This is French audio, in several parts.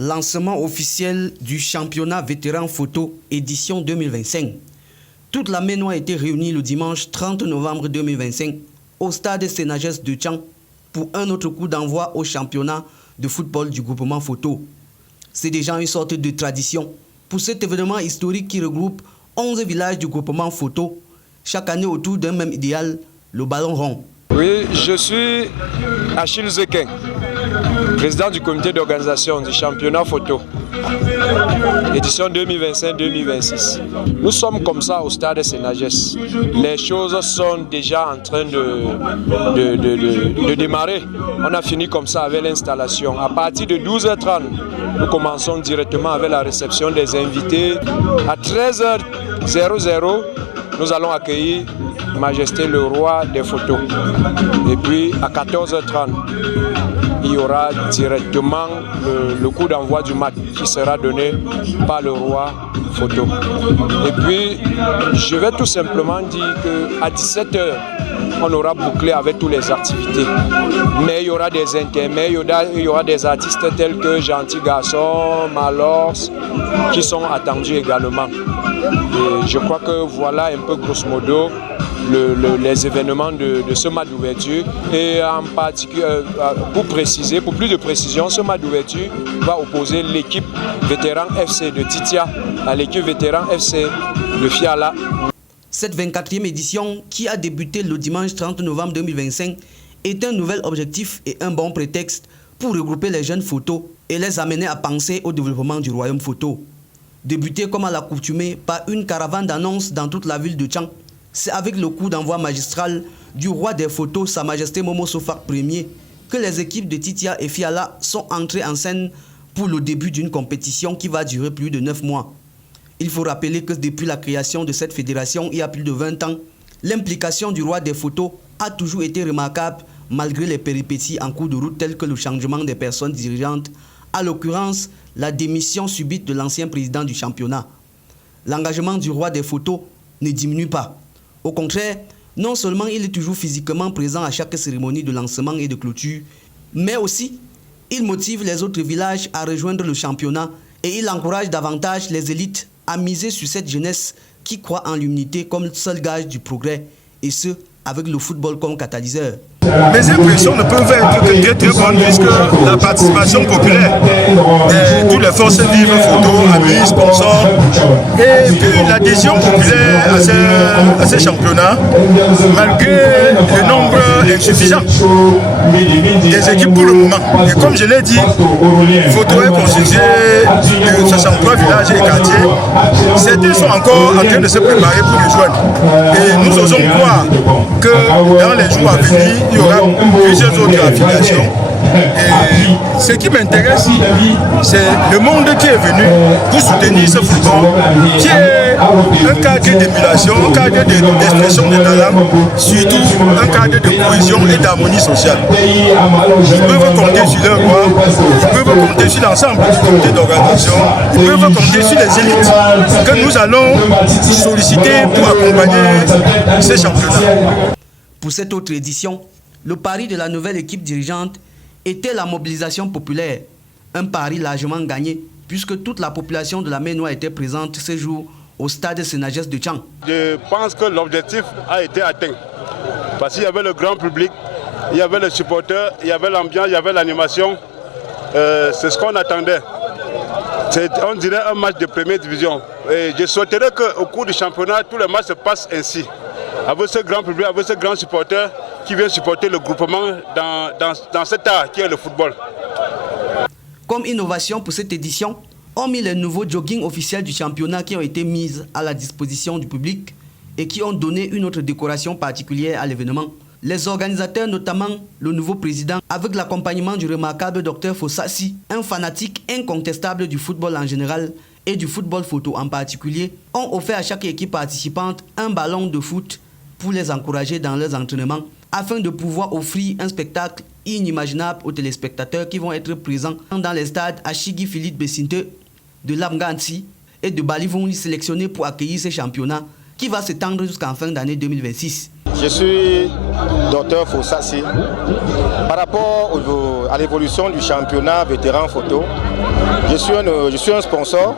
Lancement officiel du championnat vétéran photo édition 2025. Toute la Ménois a été réunie le dimanche 30 novembre 2025 au stade Sénagès de Tchang pour un autre coup d'envoi au championnat de football du groupement photo. C'est déjà une sorte de tradition pour cet événement historique qui regroupe 11 villages du groupement photo, chaque année autour d'un même idéal, le ballon rond. Oui, je suis Achille Zekin, président du comité d'organisation du championnat photo, édition 2025-2026. Nous sommes comme ça au stade Sénagès. Les choses sont déjà en train de démarrer. On a fini comme ça avec l'installation. À partir de 12h30, nous commençons directement avec la réception des invités. À 13h00, nous allons accueillir Majesté le roi des photos. Et puis à 14h30, il y aura directement le coup d'envoi du match qui sera donné par le roi photo. Et puis je vais tout simplement dire qu'à 17h, on aura bouclé avec toutes les activités. Mais il y aura des intermèdes, il y aura des artistes tels que Gentil Garçon, Malors, qui sont attendus également. Et je crois que voilà un peu grosso modo les événements de ce match d'ouverture. Et en particulier, pour plus de précision, ce match d'ouverture va opposer l'équipe vétéran FC de Titia à l'équipe vétéran FC de Fiala. Cette 24e édition, qui a débuté le dimanche 30 novembre 2025, est un nouvel objectif et un bon prétexte pour regrouper les jeunes photos et les amener à penser au développement du royaume photo. Débuté comme à l'accoutumée par une caravane d'annonces dans toute la ville de Tchang, c'est avec le coup d'envoi magistral du roi des photos, Sa Majesté Momo Sofak Ier, que les équipes de Titia et Fiala sont entrées en scène pour le début d'une compétition qui va durer plus de 9 mois. Il faut rappeler que depuis la création de cette fédération il y a plus de 20 ans, l'implication du roi des photos a toujours été remarquable malgré les péripéties en cours de route telles que le changement des personnes dirigeantes, à l'occurrence la démission subite de l'ancien président du championnat. L'engagement du roi des photos ne diminue pas. Au contraire, non seulement il est toujours physiquement présent à chaque cérémonie de lancement et de clôture, mais aussi il motive les autres villages à rejoindre le championnat et il encourage davantage les élites à miser sur cette jeunesse qui croit en l'unité comme seul gage du progrès, et ce, avec le football comme catalyseur. Les impressions ne peuvent être que très bonnes puisque la participation populaire de toutes les forces vives, photos, amis, sponsors et l'adhésion populaire à ces championnats, malgré le nombre insuffisant des équipes pour le moment. Et comme je l'ai dit, photo est constitué de 63 villages et quartiers. Certains sont encore en train de se préparer pour les joindre. Et nous osons croire que dans les jours à venir, il y aura plusieurs autres affiliations. Et ce qui m'intéresse, c'est le monde qui est venu pour soutenir ce football, qui est un cadre d'émulation, un cadre d'expression de talent, surtout un cadre de cohésion et d'harmonie sociale. Ils peuvent compter sur leur voix, ils peuvent compter sur l'ensemble du comité d'organisation, ils peuvent compter sur les élites que nous allons solliciter pour accompagner ces championnats. Pour cette autre édition, le pari de la nouvelle équipe dirigeante était la mobilisation populaire. Un pari largement gagné puisque toute la population de la Ménois était présente ce jour au stade Sénagès de Tchang. Je pense que l'objectif a été atteint parce qu'il y avait le grand public, il y avait les supporters, il y avait l'ambiance, il y avait l'animation. C'est ce qu'on attendait. On dirait un match de première division. Et je souhaiterais qu'au cours du championnat, tous les matchs se passent ainsi. Avec ce grand public, avec ce grand supporter qui vient supporter le groupement dans cet art qui est le football. Comme innovation pour cette édition, hormis les nouveaux joggings officiels du championnat qui ont été mis à la disposition du public et qui ont donné une autre décoration particulière à l'événement, les organisateurs, notamment le nouveau président, avec l'accompagnement du remarquable Dr Fossassi, un fanatique incontestable du football en général et du football photo en particulier, ont offert à chaque équipe participante un ballon de foot pour les encourager dans leurs entraînements, afin de pouvoir offrir un spectacle inimaginable aux téléspectateurs qui vont être présents dans les stades Achigi Philippe Bessinte, de Lamgansi et de Balivongli sélectionnés pour accueillir ces championnats qui va s'étendre jusqu'en fin d'année 2026. Je suis Dr Fossassi. Par rapport à l'évolution du championnat vétéran photo, je suis un sponsor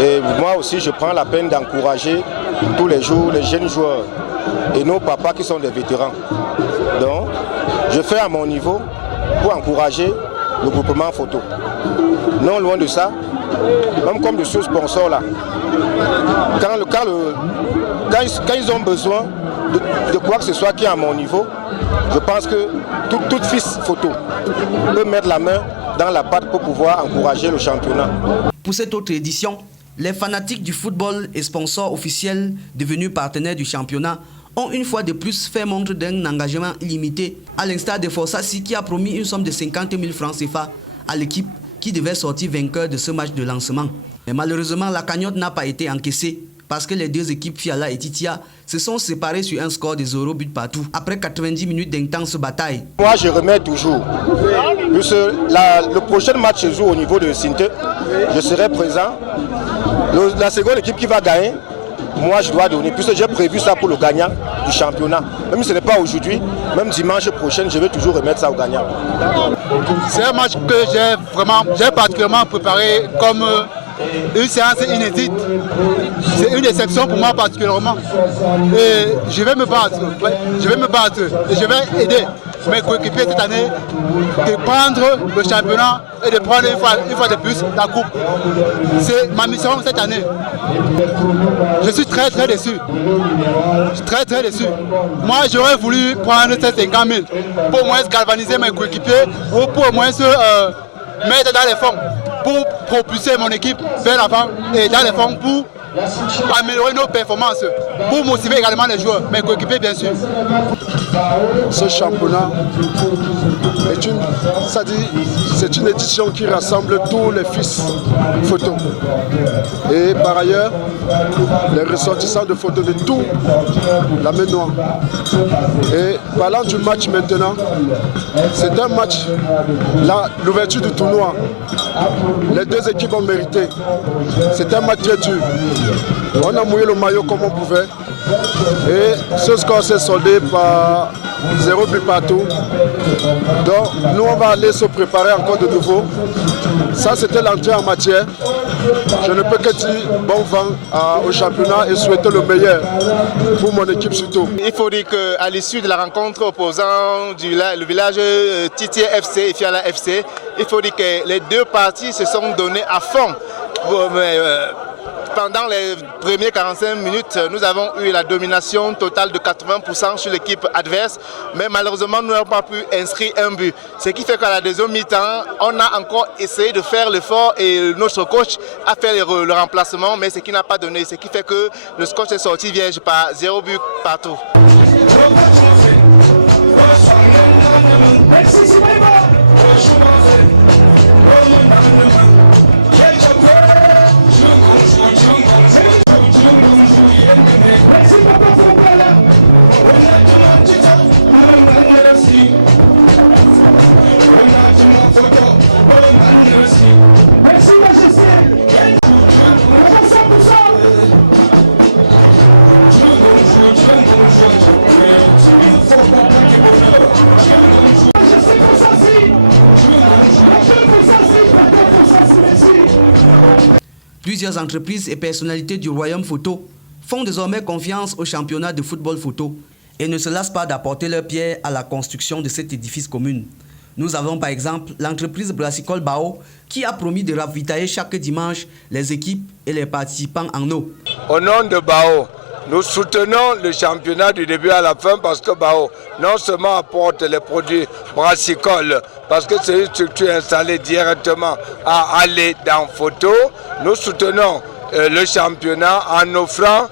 et moi aussi je prends la peine d'encourager tous les jours les jeunes joueurs et nos papas qui sont des vétérans. Donc je fais à mon niveau pour encourager le groupement photo. Non loin de ça, même comme je suis sponsor là, quand ils ont besoin de quoi que ce soit qui est à mon niveau, je pense que tout fils photo peut mettre la main dans la pâte pour pouvoir encourager le championnat. Pour cette autre édition, les fanatiques du football et sponsors officiels devenus partenaires du championnat ont une fois de plus fait montre d'un engagement illimité, à l'instar de Fossassi qui a promis une somme de 50 000 francs CFA à l'équipe qui devait sortir vainqueur de ce match de lancement. Mais malheureusement, la cagnotte n'a pas été encaissée parce que les deux équipes Fiala et Titia se sont séparées sur un score de 0 but partout après 90 minutes d'intense bataille. Moi je remets toujours, puisque le prochain match se joue au niveau de Sinte, je serai présent. La seconde équipe qui va gagner, moi je dois donner, puisque j'ai prévu ça pour le gagnant du championnat. Même si ce n'est pas aujourd'hui, même dimanche prochain, je vais toujours remettre ça au gagnant. C'est un match que j'ai particulièrement préparé comme une séance inédite. C'est une exception pour moi particulièrement. Et je vais me battre et je vais aider mes coéquipiers cette année de prendre le championnat et de prendre une fois de plus la coupe. C'est ma mission cette année. Je suis très déçu. Très déçu. Moi j'aurais voulu prendre ces 50 000 pour au moins galvaniser mes coéquipiers ou pour au moins se mettre dans les fonds pour propulser mon équipe vers l'avant et dans les fonds pour améliorer nos performances, pour motiver également les joueurs, mes coéquipiers bien sûr. Ce championnat c'est une édition qui rassemble tous les fils photo. Et par ailleurs, les ressortissants de photos de tout la main noire. Et parlant du match maintenant, c'est un match, l'ouverture du tournoi. Les deux équipes ont mérité. C'est un match très dur. On a mouillé le maillot comme on pouvait. Et ce score s'est soldé par 0 but partout. Donc nous on va aller se préparer encore de nouveau. Ça c'était l'entrée en matière. Je ne peux que dire bon vent au championnat et souhaiter le meilleur pour mon équipe surtout. Il faut dire qu'à l'issue de la rencontre opposant le village Titier FC et Fiala FC, il faut dire que les deux parties se sont données à fond. Pendant les premières 45 minutes, nous avons eu la domination totale de 80% sur l'équipe adverse, mais malheureusement, nous n'avons pas pu inscrire un but. Ce qui fait qu'à la deuxième mi-temps, on a encore essayé de faire l'effort et notre coach a fait le remplacement, mais ce qui n'a pas donné. Ce qui fait que le score est sorti vierge par 0 but partout. Merci papa ton père là. Honnêtement tu t'as merci. Honnêtement photo. Merci majesté. Papa 100%. Majesté pour ça si. Plusieurs entreprises et personnalités du Royaume Photo font désormais confiance au championnat de football photo et ne se lassent pas d'apporter leur pierre à la construction de cet édifice commun. Nous avons par exemple l'entreprise brassicole Bao qui a promis de ravitailler chaque dimanche les équipes et les participants en eau. Au nom de Bao, nous soutenons le championnat du début à la fin parce que Bao non seulement apporte les produits brassicoles, parce que c'est une structure installée directement à aller dans photo, nous soutenons le championnat en offrant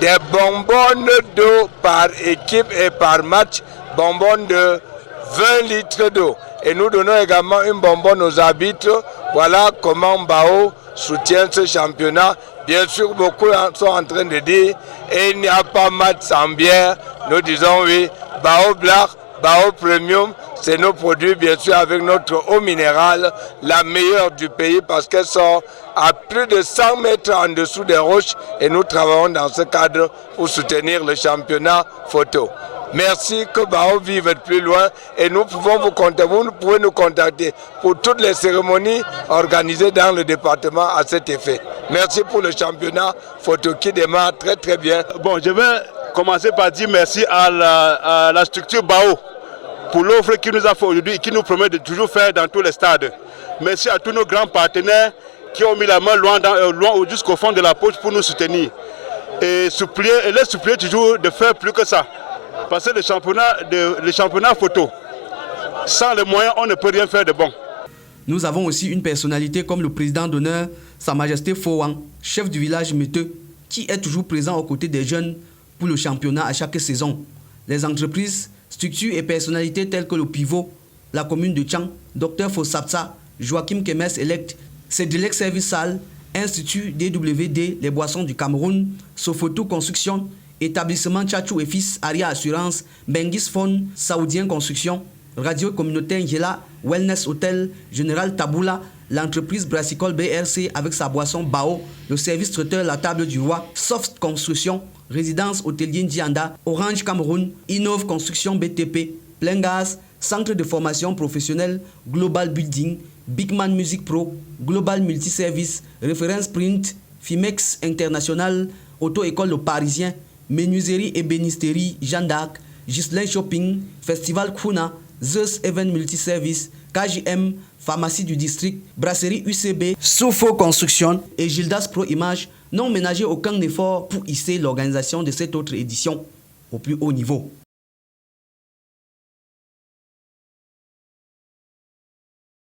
des bonbonnes d'eau par équipe et par match, bonbonnes de 20 litres d'eau. Et nous donnons également une bonbonne aux arbitres. Voilà comment Bao soutient ce championnat. Bien sûr, beaucoup sont en train de dire il n'y a pas match sans bière. Nous disons oui, Bao Black, Bao Premium, c'est nos produits, bien sûr, avec notre eau minérale, la meilleure du pays, parce qu'elle sort à plus de 100 mètres en dessous des roches, et nous travaillons dans ce cadre pour soutenir le championnat photo. Merci, que Bao vive plus loin, et nous pouvons vous pouvez nous contacter pour toutes les cérémonies organisées dans le département à cet effet. Merci pour le championnat photo qui démarre très très bien. Bon, je vais commencer par dire merci à la structure Bao pour l'offre qu'il nous a fait aujourd'hui et qui nous promet de toujours faire dans tous les stades. Merci à tous nos grands partenaires qui ont mis la main loin jusqu'au fond de la poche pour nous soutenir. Et les supplier toujours de faire plus que ça. Parce que le championnat photo, sans les moyens, on ne peut rien faire de bon. Nous avons aussi une personnalité comme le président d'honneur, Sa Majesté Fowang, chef du village Meteux, qui est toujours présent aux côtés des jeunes pour le championnat à chaque saison. Les entreprises, structures et personnalités telles que le Pivot, la commune de Tchang, Dr Fossapsa, Joachim Kemes Elect, Cédric Service Salle, Institut DWD, les boissons du Cameroun, Sofoto Construction, Établissement Tchatchou et Fils, Aria Assurance, Bengis Phone, Saoudien Construction, Radio Communautaire Ngela, Wellness Hotel, Général Taboula, l'entreprise brassicole BRC avec sa boisson Bao, le service traiteur La Table du Roi, Soft Construction, Résidence Hôtelier Ndianda, Orange Cameroun, Innov Construction BTP, Plein Gaz, Centre de formation professionnelle, Global Building, Bigman Music Pro, Global Multiservice, Référence Print, Fimex International, Auto-École Le Parisien, Menuiserie et Bénisterie Jeanne d'Arc, Gislain Shopping, Festival Kuna, Zeus Event Multiservice, KJM, Pharmacie du District, Brasserie UCB, Soufo Construction et Gildas Pro Image n'ont ménagé aucun effort pour hisser l'organisation de cette autre édition au plus haut niveau.